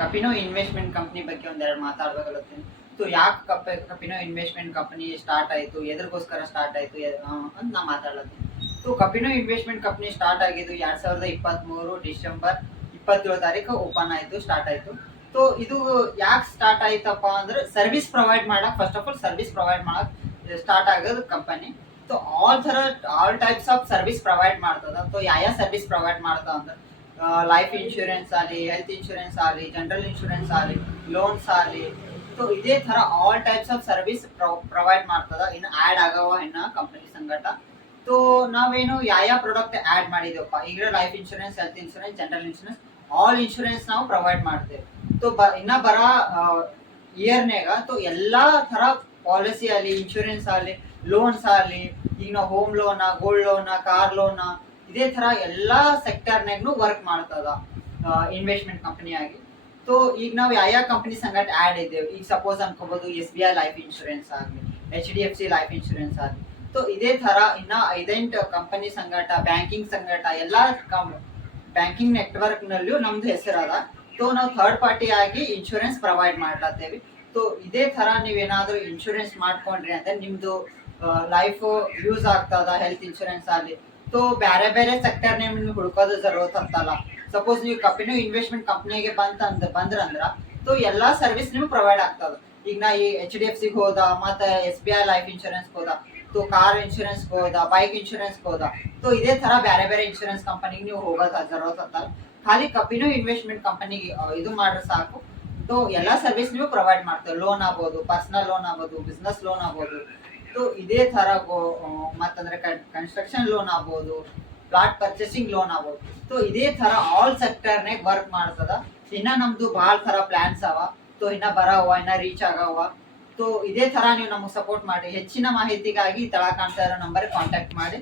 ಕಪಿನೋ investment company ಬಗ್ಗೆ ಒಂದೆರಡು ಮಾತಾಡ್ಬೇಕಲ್ಲತ್ತೀನಿ. So ಯಾಕೆ ಕಪಿನೋ ಇನ್ವೆಸ್ಟ್ಮೆಂಟ್ ಕಂಪ್ನಿ ಸ್ಟಾರ್ಟ್ ಆಯಿತು, ಎದಕ್ಕೋಸ್ಕರ ಸ್ಟಾರ್ಟ್ ಆಯಿತು ಅಂತ ನಾ ಮಾತಾಡ್ಲತ್ತೀನಿ. ಸೊ ಕಪಿನೋ ಇನ್ವೆಸ್ಟ್ಮೆಂಟ್ ಕಂಪ್ನಿ ಸ್ಟಾರ್ಟ್ ಆಗಿದ್ದು 2023 ಡಿಸೆಂಬರ್ 27 ತಾರೀಕು ಓಪನ್ ಆಯಿತು, ಸ್ಟಾರ್ಟ್ ಆಯಿತು. ಸೊ ಇದು ಯಾಕೆ ಸ್ಟಾರ್ಟ್ ಆಯ್ತಪ್ಪ ಅಂದ್ರೆ ಸರ್ವಿಸ್ ಪ್ರೊವೈಡ್ ಮಾಡಕ್, first of all service provide ಮಾಡಕ್ ಸ್ಟಾರ್ಟ್ ಆಗೋದು company. So all types of service provide ಮಾಡ್ತದ. ಸೊ ಯಾವ ಸರ್ವಿಸ್ ಪ್ರೊವೈಡ್ ಮಾಡ್ತದ ಅಂದ್ರೆ ಲೈಫ್ ಇನ್ಶೂರೆನ್ಸ್ ಆಗಲಿ, ಹೆಲ್ತ್ ಇನ್ಶೂರೆನ್ಸ್ ಆಗಲಿ, ಜನರಲ್ ಇನ್ಶೂರೆನ್ಸ್ ಆಗಲಿ, ಲೋನ್ಸ್ ಆಗಲಿ. ಸೊ ಇದೇ ತರ all types of service provide ಮಾಡ್ತದ. ಇನ್ನು ಆ್ಯಡ್ ಆಗವ ಇನ್ನ ಕಂಪನಿ ಸಂಗಟ. ಸೊ ನಾವೇನು ಯಾವ ಪ್ರಾಡಕ್ಟ್ ಆ್ಯಡ್ ಮಾಡಿದೇವಪ್ಪ, ಈಗ life insurance, health insurance, general insurance, all insurance ನಾವು ಪ್ರೊವೈಡ್ ಮಾಡ್ತೇವೆ. ಸೊ ಇನ್ನ ಬರ ಇಯರ್ನಾಗ ಎಲ್ಲಾ ತರ ಪಾಲಿಸಿ ಆಗಲಿ, ಇನ್ಶೂರೆನ್ಸ್ ಆಗಲಿ, ಲೋನ್ಸ್ ಆಗಲಿ, ಈಗ ನಾವು ಹೋಮ್ ಲೋನ, ಗೋಲ್ಡ್ ಲೋನ, ಕಾರ್ ಲೋನ, ಇದೇ ತರ ಎಲ್ಲಾ ಸೆಕ್ಟರ್ನಾಗೂ ವರ್ಕ್ ಮಾಡ್ತದ ಇನ್ವೆಸ್ಟ್ಮೆಂಟ್ ಕಂಪನಿ ಆಗಿ. ಸೊ ಈಗ ನಾವು ಯಾವ ಕಂಪನಿ ಸಂಗಟ ಆ್ಯಡ್ ಇದ್ದೇವೆ, ಈಗ ಸಪೋಸ್ ಅನ್ಕೋಬಹುದು SBI ಲೈಫ್ ಇನ್ಶೂರೆನ್ಸ್ ಆಗಲಿ, HDFC ಲೈಫ್ ಇನ್ಶೂರೆನ್ಸ್ ಆಗಲಿ. ಸೊ ಇದೇ ತರ ಇನ್ನ 5-8 ಕಂಪನಿ ಸಂಗಟ, ಬ್ಯಾಂಕಿಂಗ್ ಸಂಗಟ, ಎಲ್ಲಾ ಬ್ಯಾಂಕಿಂಗ್ ನೆಟ್ವರ್ಕ್ ನಲ್ಲೂ ನಮ್ದು ಹೆಸರದ. ಸೊ ನಾವು ಥರ್ಡ್ ಪಾರ್ಟಿ ಆಗಿ ಇನ್ಶೂರೆನ್ಸ್ ಪ್ರೊವೈಡ್ ಮಾಡ್ಲತ್ತೇವೆ. ಸೊ ಇದೇ ತರ ನೀವೇನಾದ್ರೂ ಇನ್ಶೂರೆನ್ಸ್ ಮಾಡ್ಕೊಂಡ್ರಿ ಅಂದ್ರೆ ನಿಮ್ದು ಲೈಫ್ ಯೂಸ್ ಆಗ್ತದ, ಹೆಲ್ತ್ ಇನ್ಶೂರೆನ್ಸ್ ಆಗಲಿ. ಸೊ ಬೇರೆ ಬೇರೆ ಸೆಕ್ಟರ್ ನಿಮ್ಗೆ ಹುಡ್ಕೋದು ಜरूरत ಅಂತಲ್ಲ. ಸಪೋಸ್ ನೀವು ಕಪಿನೋ ಇನ್ವೆಸ್ಟ್ಮೆಂಟ್ ಕಂಪ್ನಿಗೆ ಬಂದ್ರಂದ್ರ ಸೊ ಎಲ್ಲಾ ಸರ್ವಿಸ್ ನಿಮ್ಗೆ ಪ್ರೊವೈಡ್ ಆಗ್ತದ. ಈಗ ನಾ ಈ HDFC ಹೋದ, ಮತ್ತೆ SBI ಲೈಫ್ ಇನ್ಶೂರೆನ್ಸ್ ಹೋದ, ಸೊ ಕಾರ್ ಇನ್ಶೂರೆನ್ಸ್ ಹೋದ, ಬೈಕ್ ಇನ್ಶೂರೆನ್ಸ್ ಹೋದ. ಸೊ ಇದೇ ತರ ಬೇರೆ ಬೇರೆ ಇನ್ಶೂರೆನ್ಸ್ ಕಂಪನಿಗೆ ನೀವು ಹೋಗೋದು ಜरूरत ಅಂತಲ್ಲ. ಖಾಲಿ ಕಪಿನೋ ಇನ್ವೆಸ್ಟ್ಮೆಂಟ್ ಕಂಪನಿಗೆ ಇದು ಮಾಡ್ರೆ ಸಾಕು. ಸೊ ಎಲ್ಲಾ ಸರ್ವಿಸ್ ನೀವು ಪ್ರೊವೈಡ್ ಮಾಡ್ತೇವೆ. ಲೋನ್ ಆಗ್ಬೋದು, ಪರ್ಸನಲ್ ಲೋನ್ ಆಗ್ಬೋದು, ಬಿಸ್ನೆಸ್ ಲೋನ್ ಆಗ್ಬೋದು. ಸೊ ಇದೇ ತರ ಮತ್ತಂದ್ರೆ ಕನ್ಸ್ಟ್ರಕ್ಷನ್ ಲೋನ್ ಆಗ್ಬೋದು, ಪ್ಲಾಟ್ ಪರ್ಚೇಸಿಂಗ್ ಲೋನ್ ಆಗ್ಬೋದು. ಸೊ ಇದೇ ತರ ಆಲ್ ಸೆಕ್ಟರ್ನಾಗ ವರ್ಕ್ ಮಾಡ್ತದ. ಇನ್ನ ನಮ್ದು ಭಾಳ ತರ ಪ್ಲಾನ್ಸ್ ಅವ. ಸೊ ಇನ್ನ ಬರವ, ಇನ್ನ ರೀಚ್ ಆಗವ. ಸೊ ಇದೇ ತರ ನೀವು ನಮಗೆ ಸಪೋರ್ಟ್ ಮಾಡಿ. ಹೆಚ್ಚಿನ ಮಾಹಿತಿಗಾಗಿ ತಳ ಕಾಣ್ತಾ ಇರೋ ನಂಬರ್ ಕಾಂಟ್ಯಾಕ್ಟ್ ಮಾಡಿ.